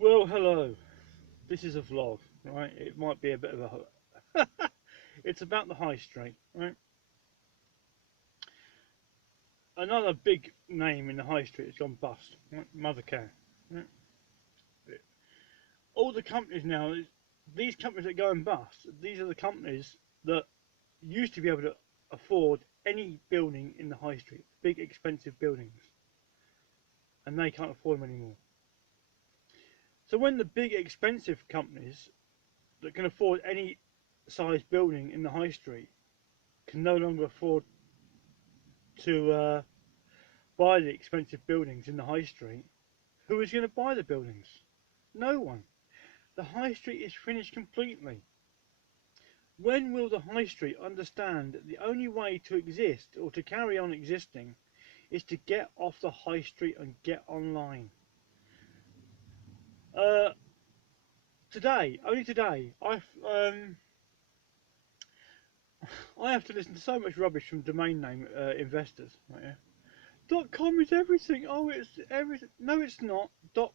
Well, hello. This is a vlog, right? It might be a bit of a. It's about the high street, right? Another big name in the high street has gone bust, right? Mothercare. Right? All the companies now, these companies that go and bust, these are the companies that used to be able to afford any building in the high street, big expensive buildings, and they can't afford them anymore. So when the big expensive companies that can afford any size building in the high street can no longer afford to buy the expensive buildings in the high street, who is going to buy the buildings? No one. The high street is finished completely. When will the high street understand that the only way to exist or to carry on existing is to get off the high street and get online? Uh, Today, only today, I have to listen to so much rubbish from domain name investors. Right, yeah? .com is everything. Oh, it's everything. No, it's not.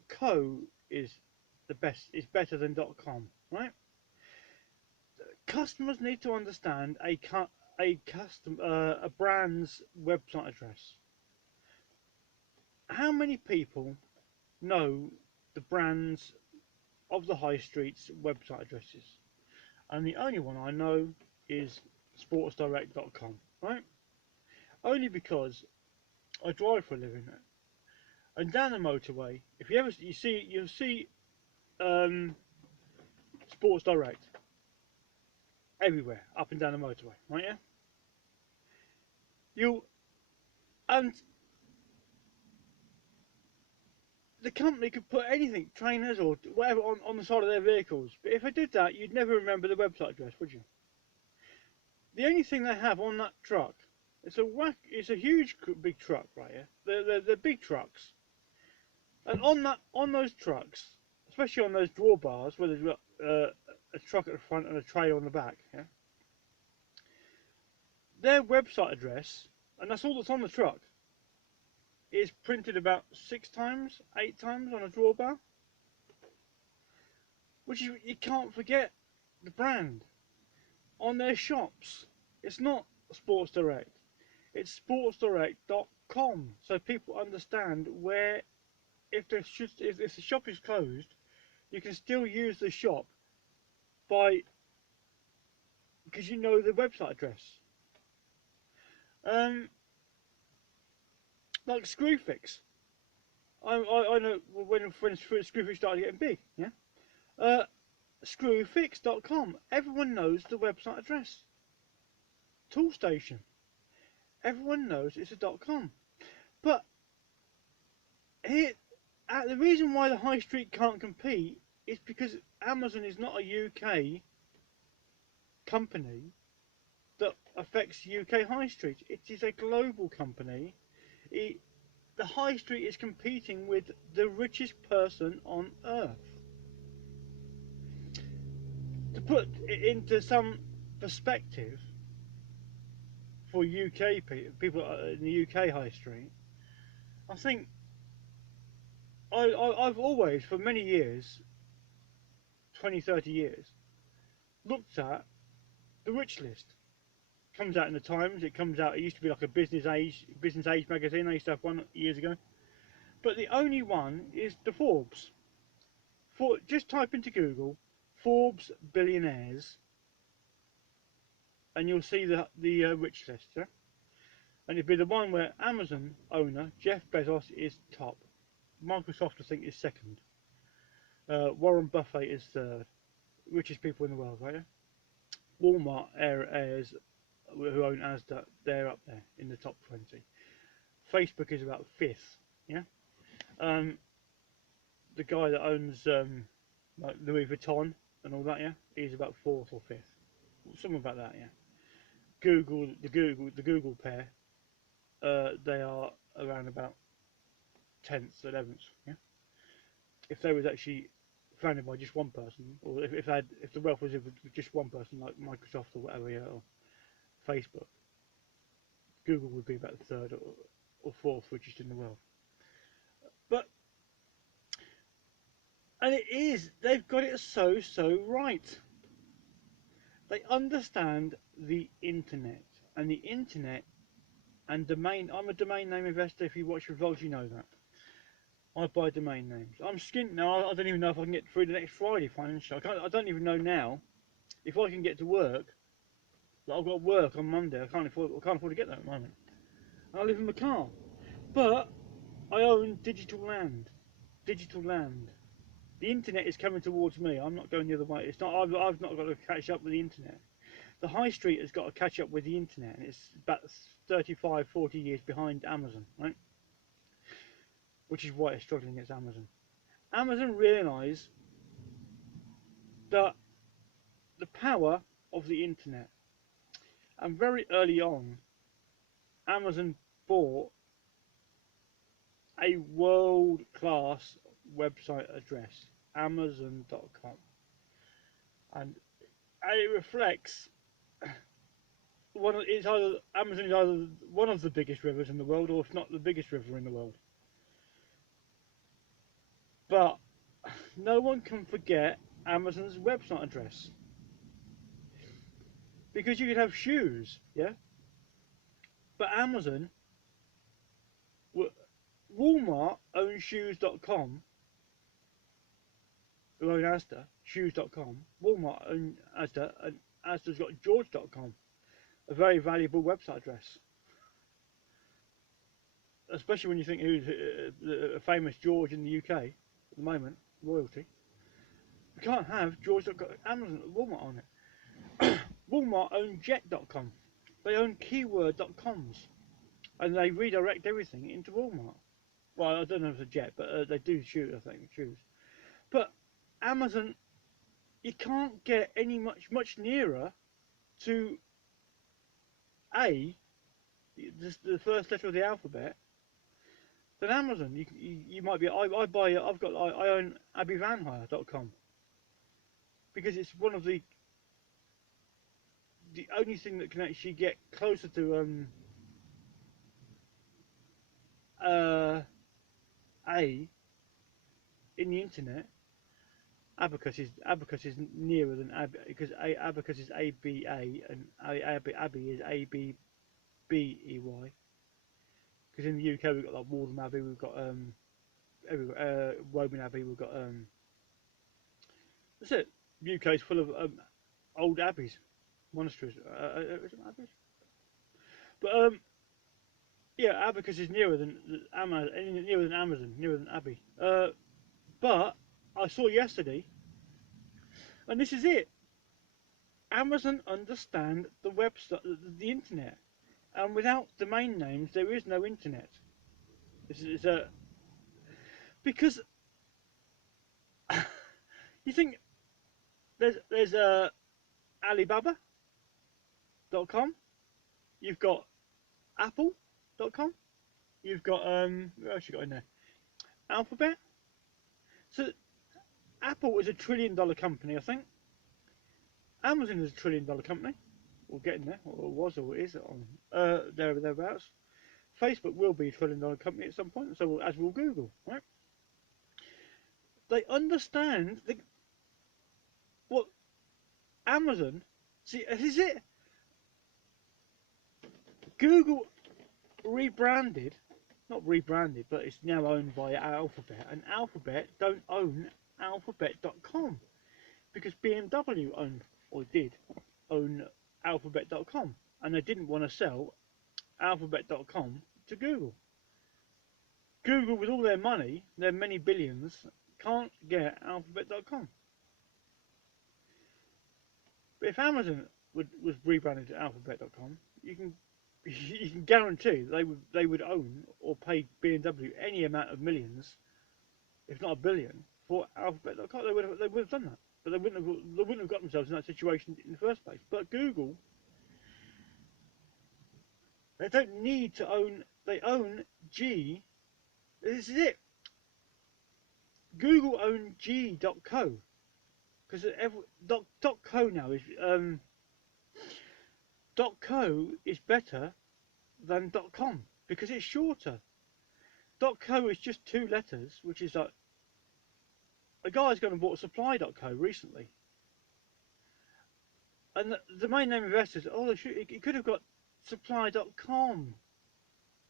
.co is the best. Is better than .com, right? Customers need to understand a brand's website address. How many people know the brands of the high street's website addresses? And the only one I know is sportsdirect.com, right? Only because I drive for a living, and down the motorway, if you ever you'll see um, Sports Direct everywhere, up and down the motorway, right? Yeah. You and the company could put anything, trainers or whatever, on the side of their vehicles. But if they did that, you'd never remember the website address, would you? The only thing they have on that truck, it's a huge big truck, right? Yeah. They're big trucks, and on those trucks, especially on those drawbars where there's got a truck at the front and a trailer on the back, yeah, their website address, and that's all that's on the truck, is printed about 6 times, 8 times on a drawbar, which you can't forget the brand on their shops. It's not Sports Direct, it's sportsdirect.com, so people understand where, if the shop is closed, you can still use the shop by because you know the website address. Um, like Screwfix. I know when Screwfix started getting big, yeah. Uh, Screwfix.com. Everyone knows the website address. Toolstation. Everyone knows it's a .com. But here, the reason why the high street can't compete is because Amazon is not a UK company that affects UK high street. It is a global company. It, the high street is competing with the richest person on earth. To put it into some perspective for UK people in the UK high street, I think I've always, for many years, 20, 30 years, looked at the rich list. It comes out in the Times. It comes out. It used to be like a Business Age magazine. I used to have one years ago. But the only one is the Forbes. Just type into Google Forbes billionaires, and you'll see the rich list. Yeah? And it'd be the one where Amazon owner Jeff Bezos is top. Microsoft, I think, is second. Warren Buffett is third. Richest people in the world, right? Walmart heirs who own Asda, they're up there in the top 20. Facebook is about fifth. Yeah. Um, the guy that owns like Louis Vuitton and all that, yeah, he's about fourth or fifth. Something about that, yeah. The Google pair, they are around about 10th, 11th. Yeah. If they was actually founded by just one person, or if the wealth was with just one person, like Microsoft or whatever, yeah, or Facebook, Google would be about the third or fourth richest in the world. But And it is, they've got it so right. They understand the internet. And the internet and domain, I'm a domain name investor. If you watch Revolt, you know that. I buy domain names. I'm skint now. I don't even know if I can get through the next Friday financially. I don't even know now if I can get to work. Like I've got work on Monday. I can't afford to get there at the moment. And I live in my car. But I own digital land. Digital land. The internet is coming towards me. I'm not going the other way. It's not. I've not got to catch up with the internet. The high street has got to catch up with the internet, and it's about 35, 40 years behind Amazon, right? Which is why it's struggling against Amazon. Amazon realise that the power of the internet, and very early on, Amazon bought a world-class website address, Amazon.com, and it reflects Amazon is either one of the biggest rivers in the world, or if not the biggest river in the world. But no one can forget Amazon's website address, because you could have shoes, yeah. But Walmart owns shoes.com, who own Asda, shoes.com. Walmart own Asda, and Asda's got George.com, a very valuable website address. Especially when you think who's a famous George in the UK at the moment, royalty. You can't have George.com, Amazon, Walmart on it. Walmart own Jet.com. They own Keyword.coms, and they redirect everything into Walmart. Well, I don't know if it's a Jet, but they do shoot, I think, shoes. But Amazon, you can't get any much nearer to A, the first letter of the alphabet, than Amazon. You might be. I own AbbeyVanHire.com, because it's one of the only thing that can actually get closer to A in the internet. Abacus is nearer than Abbey, because Abacus is ABA and Abbey is ABBEY. Because in the UK we've got like Waltham Abbey, we've got Woburn Abbey, we've got that's it. The UK is full of old abbeys, monasteries. Is it abbeys? But yeah, Abacus is nearer than Amazon, nearer than Abbey. But I saw yesterday, and this is it. Amazon understand the website, the internet, and without domain names, there is no internet. This is because you think there's Alibaba.com, you've got Apple.com, you've got what else you got in there? Alphabet. So Apple is a $1 trillion company, I think. Amazon is a $1 trillion company, or getting there, or was, or is on thereabouts. Facebook will be a $1 trillion company at some point, so as will Google, right? They understand what Amazon. See, this is it. Google rebranded, not rebranded, but it's now owned by Alphabet, and Alphabet don't own Alphabet.com, because BMW owned, or did own, Alphabet.com, and they didn't want to sell Alphabet.com to Google. Google, with all their money, their many billions, can't get Alphabet.com. But if Amazon was rebranded to Alphabet.com, you can guarantee they would own or pay BMW any amount of millions, if not a billion, for Alphabet.com. They would have done that, but they wouldn't have got themselves in that situation in the first place. But Google, they don't need to own. They own G. This is it. Google own G.co, because .co now is .co is better than .com because it's shorter. .co is just 2 letters, which is like a guy's gone and bought supply.co recently, and the domain name investors, oh, he could have got supply.com.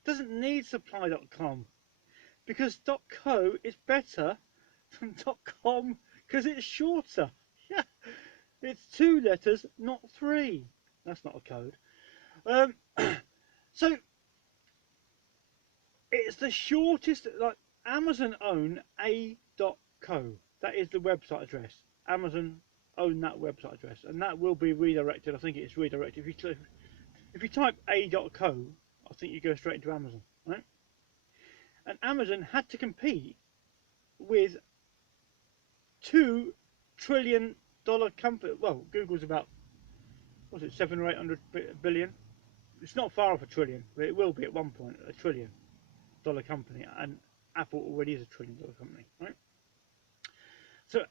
Doesn't need supply.com because .co is better than .com because it's shorter. Yeah, it's 2 letters, not 3. That's not a code. So it's the shortest. Like Amazon own a.co. That is the website address. Amazon own that website address, and that will be redirected. I think it's redirected. If you type a.co, I think you go straight into Amazon, right? And Amazon had to compete with $2 trillion company. Well, Google's about, what's it, 700 or 800 billion. It's not far off a trillion, but it will be at one point a $1 trillion company, and Apple already is a $1 trillion company, right? So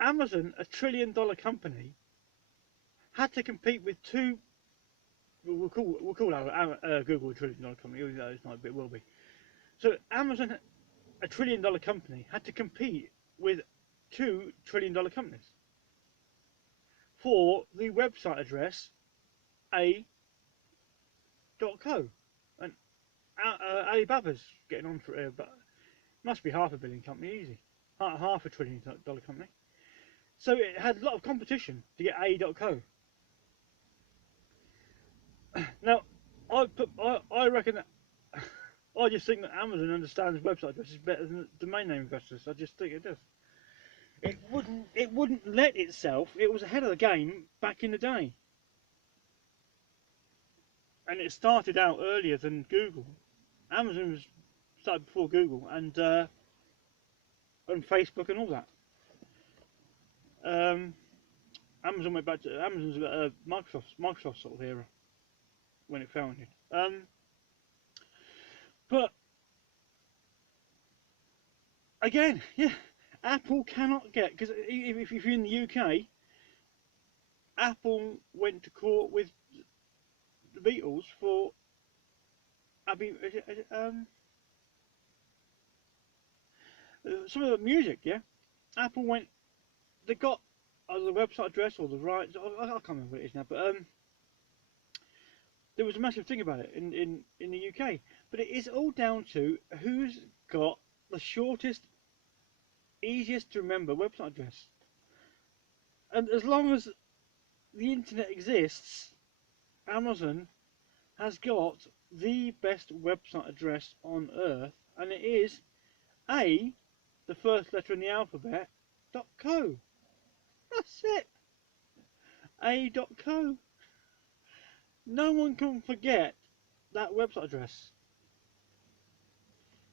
Amazon, a $1 trillion company, had to compete with two. We'll call Google a $1 trillion company, even though it's not, but it will be. So Amazon, a $1 trillion company, had to compete with $2 trillion companies for the website address a.co. And Alibaba's getting on for it, but must be $500 million company, easy. Half a $1 trillion company. So it had a lot of competition to get a.co. Now, I reckon that I just think that Amazon understands website addresses better than domain name investors. I just think it does. It wouldn't let itself. It was ahead of the game back in the day, and it started out earlier than Google. Amazon was started before Google and Facebook and all that. Amazon went back to Amazon's Microsoft sort of era when it founded. But again, yeah, Apple cannot get, because if you're in the UK, Apple went to court with the Beatles for some of the music. Yeah, Apple went. They got either the website address or the rights. I can't remember what it is now, but there was a massive thing about it in the UK. But it is all down to who's got the shortest, easiest to remember website address. And as long as the internet exists, Amazon has got the best website address on earth, and it is A, the first letter in the alphabet, .co. That's it. A.co. No one can forget that website address.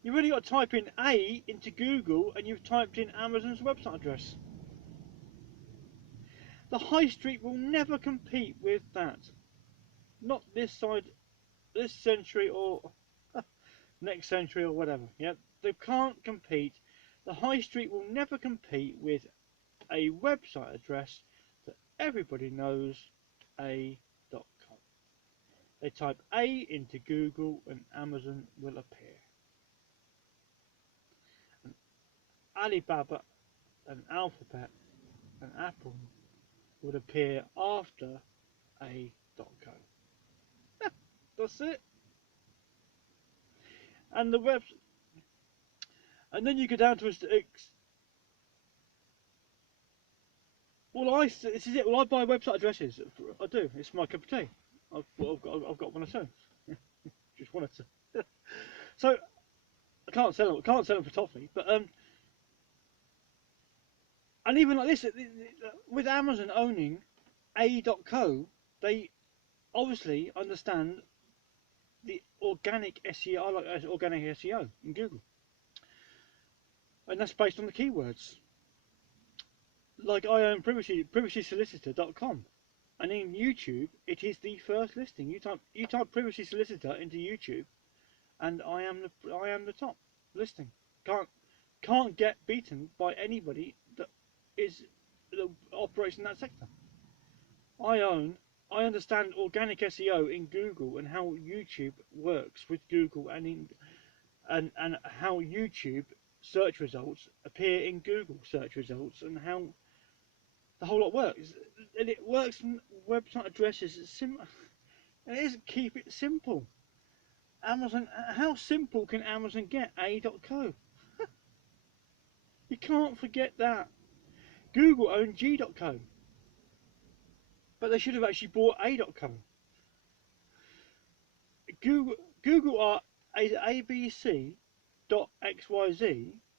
You've only got to type in A into Google and you've typed in Amazon's website address. The high street will never compete with that. Not this side, this century or next century or whatever. Yeah, they can't compete. The high street will never compete with a website address that everybody knows, a.com. They type A into Google and Amazon will appear. And Alibaba and Alphabet and Apple would appear after a.co. That's it. And the web, and then you go down to this is it. Well, I buy website addresses. I do. It's my cup of tea. I've got one or two. Just one or two. So I can't sell them. Can't sell them for toffee. But and even like this, with Amazon owning a.co, they obviously understand the organic SEO. I like organic SEO in Google, and that's based on the keywords. Like I own privacysolicitor.com, and in YouTube it is the first listing. You type privacy solicitor into YouTube, and I am the top listing. Can't get beaten by anybody that operates in that sector. I understand organic SEO in Google and how YouTube works with Google and how YouTube search results appear in Google search results, and how the whole lot works. And it works from website addresses. It is keep it simple. Amazon, how simple can Amazon get? A.co. You can't forget that. Google owned G.co, but they should have actually bought A.co. Google are ABC.xyz,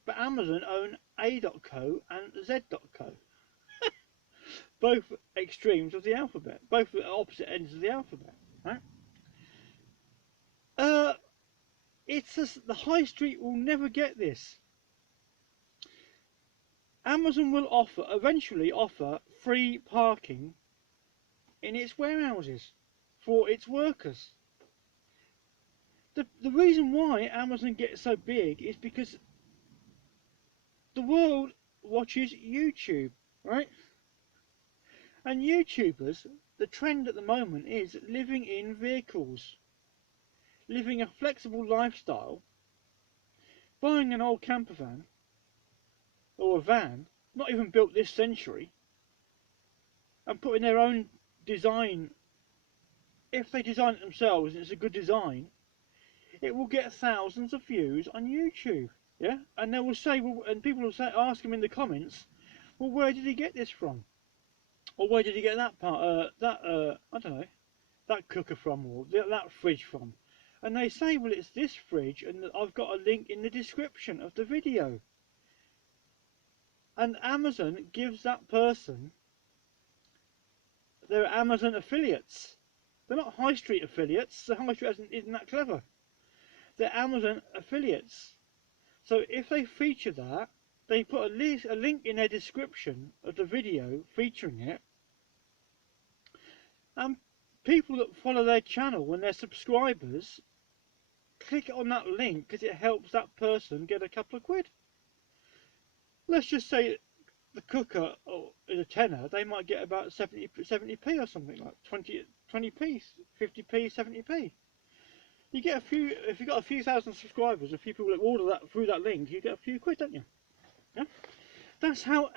but Amazon own A.co and Z.co. Both extremes of the alphabet, both the opposite ends of the alphabet, right? The high street will never get this. Amazon will eventually offer free parking in its warehouses for its workers. The reason why Amazon gets so big is because the world watches YouTube, right? And YouTubers, the trend at the moment is living in vehicles, living a flexible lifestyle, buying an old camper van or a van, not even built this century, and putting their own design. If they design it themselves and it's a good design, it will get thousands of views on YouTube. Yeah, and they will say, well, and people will say, ask them in the comments, well, where did he get this from? Or where did he get that part? I don't know, that cooker from, or that fridge from? And they say, well, it's this fridge, and I've got a link in the description of the video. And Amazon gives that person, they're Amazon affiliates. They're not high street affiliates. The high street isn't that clever. They're Amazon affiliates. So if they feature that, they put a link in their description of the video featuring it, and people that follow their channel, when they're subscribers, click on that link because it helps that person get a couple of quid. Let's just say the cooker is a tenner, they might get about 70p or something, like 20p, 50p, 70p. You get a few, if you've got a few thousand subscribers, if people order that through that link, you get a few quid, don't you? Yeah? That's how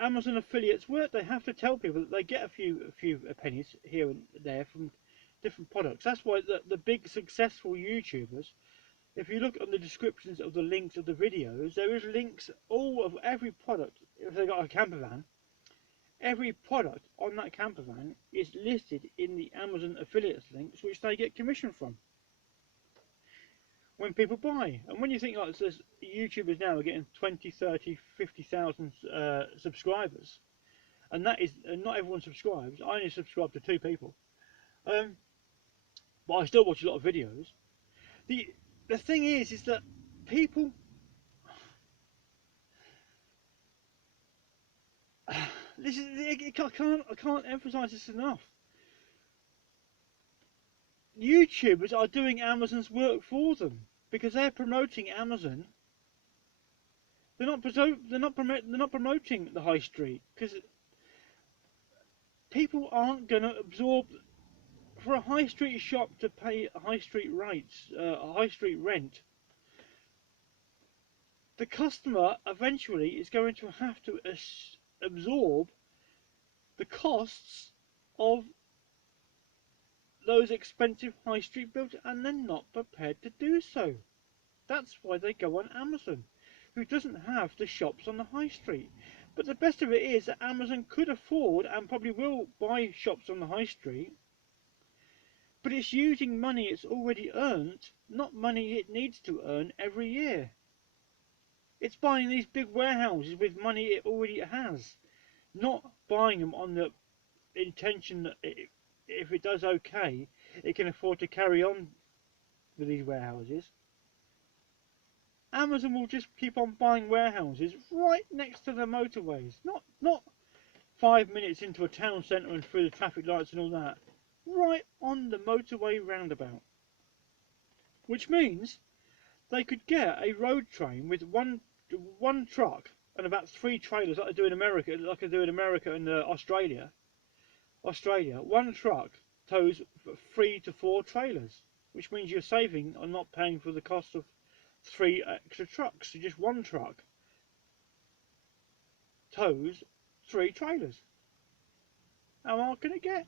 Amazon affiliates work. They have to tell people that they get a few pennies here and there from different products. That's why the big successful YouTubers, if you look on the descriptions of the links of the videos, there is links all of every product. If they've got a camper van, every product on that camper van is listed in the Amazon affiliates links, which they get commission from when people buy. And when you think like this, YouTubers now are getting 20, 30, 50,000 subscribers, and that is, and not everyone subscribes. I only subscribe to 2 people, but I still watch a lot of videos. The thing is that people, this is, I can't emphasize this enough. YouTubers are doing Amazon's work for them because they're promoting Amazon. They're not promoting the high street, because people aren't going to absorb, for a high street shop to pay high street rates, a high street rent. The customer eventually is going to have to absorb the costs of those expensive high street builds, and they're not prepared to do so. That's why they go on Amazon, who doesn't have the shops on the high street. But the best of it is that Amazon could afford, and probably will, buy shops on the high street, but it's using money it's already earned, not money it needs to earn every year. It's buying these big warehouses with money it already has, not buying them on the intention that if it does okay, it can afford to carry on with these warehouses. Amazon will just keep on buying warehouses right next to the motorways, not 5 minutes into a town centre and through the traffic lights and all that, right on the motorway roundabout. Which means they could get a road train with one truck and about 3 trailers, like they do in America, and Australia. One truck tows 3 to 4 trailers, which means you're saving on not paying for the cost of 3 extra trucks. So just one truck tows 3 trailers. How hard can it get?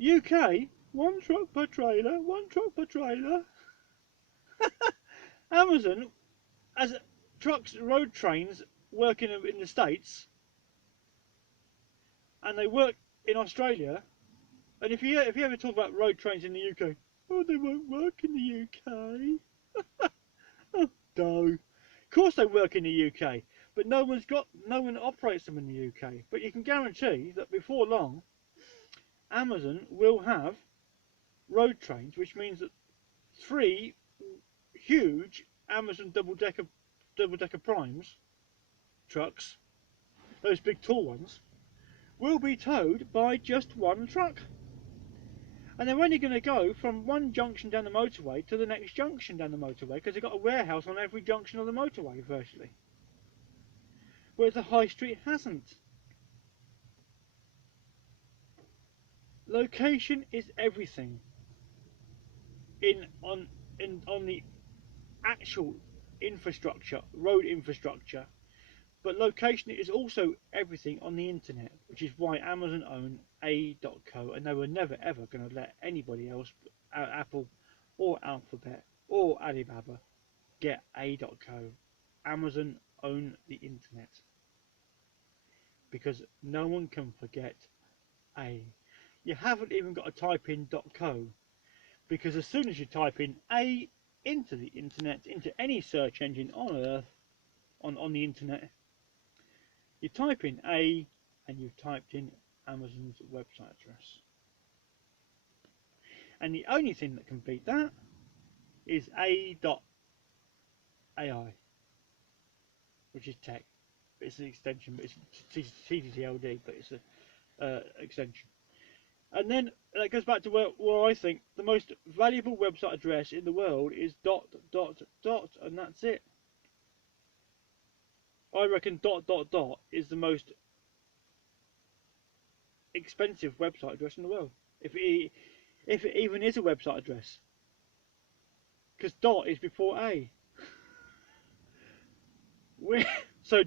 UK, 1 truck per trailer, 1 truck per trailer. Amazon has trucks, road trains working in the States, and they work in Australia. And if you ever talk about road trains in the UK, oh, they won't work in the UK. Oh, no. Of course they work in the UK, but no one operates them in the UK. But you can guarantee that before long, Amazon will have road trains, which means that 3 huge Amazon double-decker primes trucks, those big tall ones, will be towed by just 1 truck. And they're only going to go from one junction down the motorway to the next junction down the motorway, because they've got a warehouse on every junction of the motorway virtually, whereas the high street hasn't. Location is everything on the actual infrastructure, road infrastructure, but location is also everything on the internet, which is why Amazon own A.co, and they were never ever going to let anybody else, Apple or Alphabet or Alibaba, get A.co. Amazon own the internet, because no one can forget A. You haven't even got to type in .co, because as soon as you type in A into the internet, into any search engine on earth, on the internet, you type in A and you've typed in Amazon's website address. And the only thing that can beat that is A.ai, which is tech. It's an extension, but it's TTLD, but it's an extension. And then that goes back to where I think the most valuable website address in the world is ... and that's it. I reckon ... is the most expensive website address in the world, if it even is a website address, because dot is before A. So ...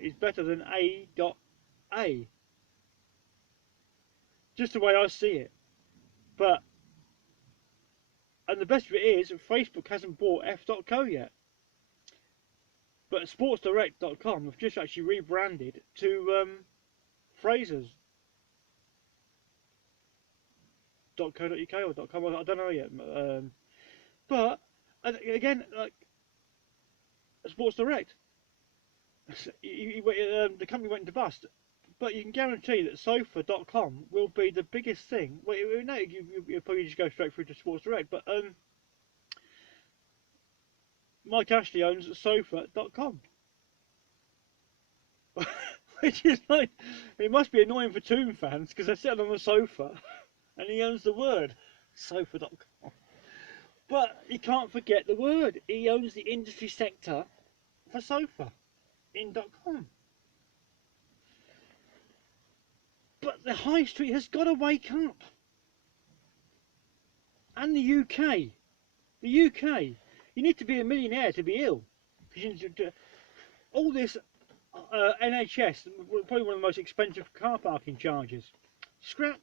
is better than A.A. Just the way I see it. But, and the best of it is, Facebook hasn't bought F.co yet. But sportsdirect.com have just actually rebranded to Frasers. .co.uk or .com, I don't know yet. But again, like Sports Direct, the company went into bust. But you can guarantee that Sofa.com will be the biggest thing. Well, no, you probably just go straight through to Sports Direct. But Mike Ashley owns Sofa.com. Which is like, it must be annoying for Toon fans, because they're sitting on the sofa and he owns the word Sofa.com. But you can't forget the word. He owns the industry sector for Sofa in .com. But the high street has got to wake up. And the UK. The UK. You need to be a millionaire to be ill. All this NHS, probably one of the most expensive car parking charges. Scrap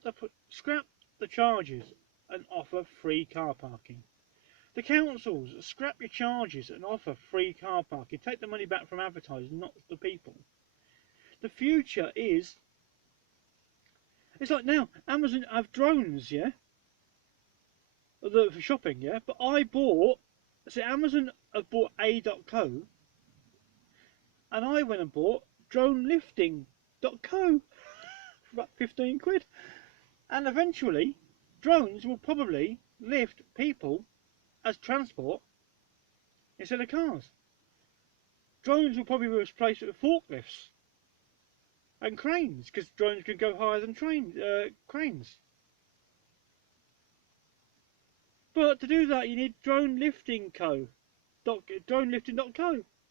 the charges and offer free car parking. The councils, scrap your charges and offer free car parking. Take the money back from advertising, not the people. The future is... It's like now, Amazon have drones, yeah? For shopping, yeah? But Amazon have bought A.co, and I went and bought dronelifting.co for about 15 quid. And eventually, drones will probably lift people as transport instead of cars. Drones will probably be replaced with forklifts and cranes, because drones can go higher than cranes. But to do that, you need dronelifting.co,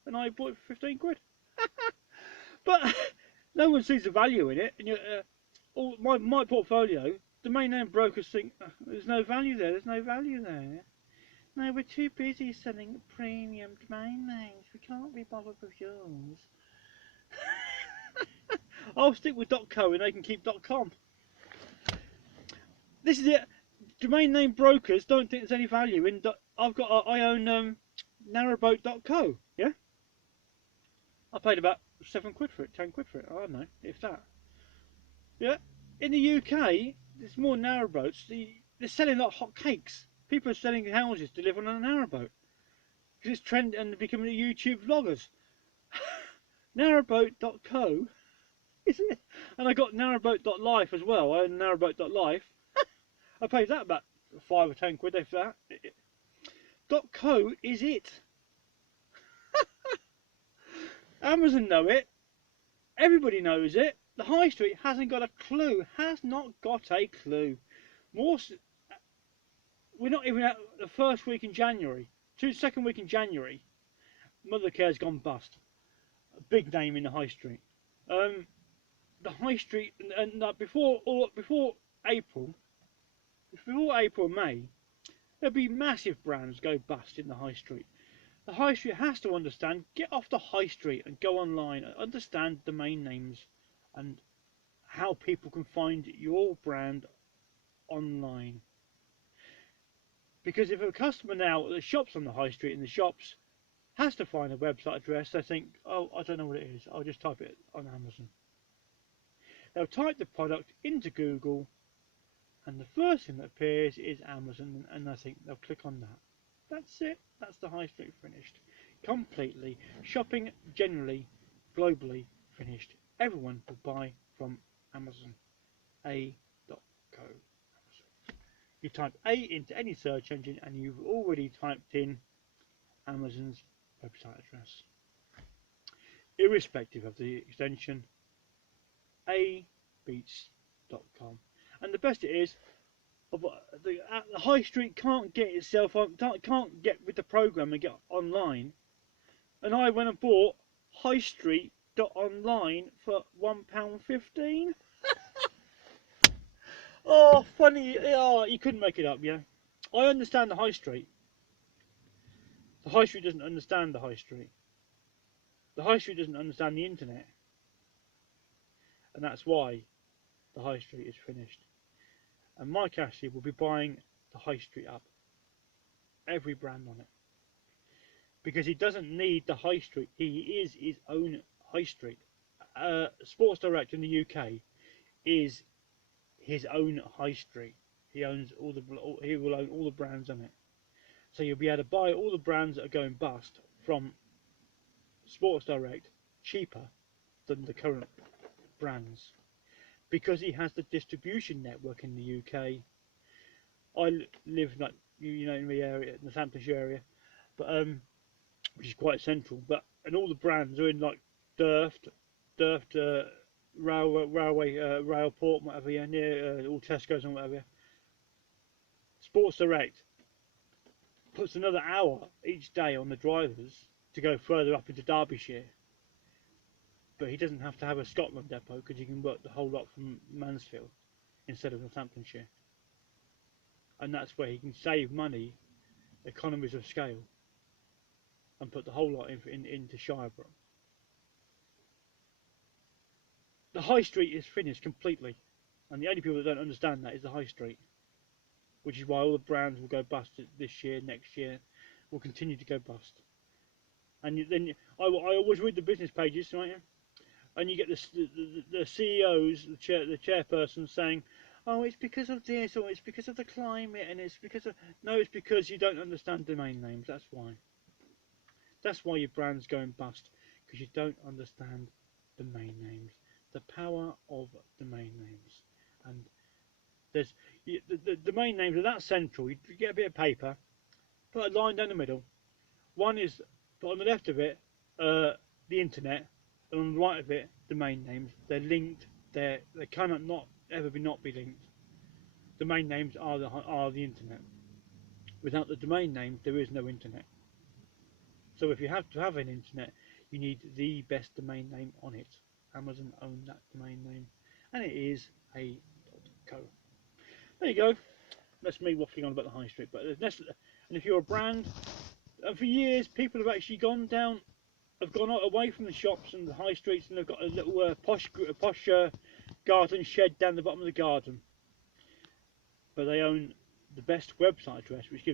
and I bought it for 15 quid. But no one sees the value in it. And my portfolio, domain name brokers think there's no value there. There's no value there. No, we're too busy selling premium domain names. We can't be bothered with yours. I'll stick with .co and they can keep .com. This is it. Domain name brokers don't think there's any value in. I own narrowboat.co. Yeah, I paid about £7 for it, £10 for it. I don't know if that. Yeah, in the UK, there's more narrowboats. They're selling like hotcakes. People are selling houses to live on a narrowboat because it's trend and they're becoming YouTube vloggers. Narrowboat.co, isn't it? And I got narrowboat.life as well. I own narrowboat.life. I paid that about £5 or £10 for that. .co is it. Amazon know it. Everybody knows it. The high street hasn't got a clue. Has not got a clue. We're not even at the first week in January. Second week in January. Mothercare's gone bust. A big name in the high street. The high street and before April, and May, there'll be massive brands go bust in the high street. The high street has to understand, get off the high street and go online and understand domain names and how people can find your brand online. Because if a customer now that shops on the high street in the shops has to find a website address, they think, oh, I don't know what it is, I'll just type it on Amazon. They'll type the product into Google and the first thing that appears is Amazon, and I think they'll click on that. That's it. That's the high street finished. Completely. Shopping generally, globally finished. Everyone will buy from Amazon. A.co. You type A into any search engine and you've already typed in Amazon's website address. Irrespective of the extension, abeats.com. And the best it is, the high street can't get itself on, can't get with the program and get online. And I went and bought highstreet.online for £1.15. Oh, funny. Oh, you couldn't make it up, yeah. I understand the high street. The high street doesn't understand the high street. The high street doesn't understand the internet. And that's why the high street is finished. And Mike Ashley will be buying the high street up. Every brand on it. Because he doesn't need the high street. He is his own high street. Sports Direct in the UK is his own high street. He owns he will own all the brands on it. So you'll be able to buy all the brands that are going bust from Sports Direct cheaper than the current brands. Because he has the distribution network in the UK. I live like in the area, in the Northamptonshire area, but which is quite central. And all the brands are in like Durft, Railway, Railport, whatever, yeah, near all Tesco's and whatever. Sports Direct puts another hour each day on the drivers to go further up into Derbyshire. But he doesn't have to have a Scotland depot because he can work the whole lot from Mansfield instead of Northamptonshire. And that's where he can save money, economies of scale, and put the whole lot into Shirebrook. The high street is finished completely, and the only people that don't understand that is the high street, which is why all the brands will go bust this year, next year, will continue to go bust. And then I always read the business pages, right? And you get the CEOs, the chairperson saying, oh, it's because of this, or it's because of the climate, and it's because of... No, it's because you don't understand domain names, that's why. That's why your brand's going bust, because you don't understand domain names. The power of domain names. And there's the domain names are that central. You get a bit of paper, put a line down the middle. One is, put on the left of it, the internet, and on the right of it, domain names. They're linked. They cannot ever not be linked. Domain names are the internet. Without the domain names, there is no internet. So if you have to have an internet, you need the best domain name on it. Amazon own that domain name, and it is a .co. There you go. That's me waffling on about the high street, but And if you're a brand, and for years people have actually gone away from the shops and the high streets, and they've got a little posh garden shed down the bottom of the garden, but they own the best website address, which gives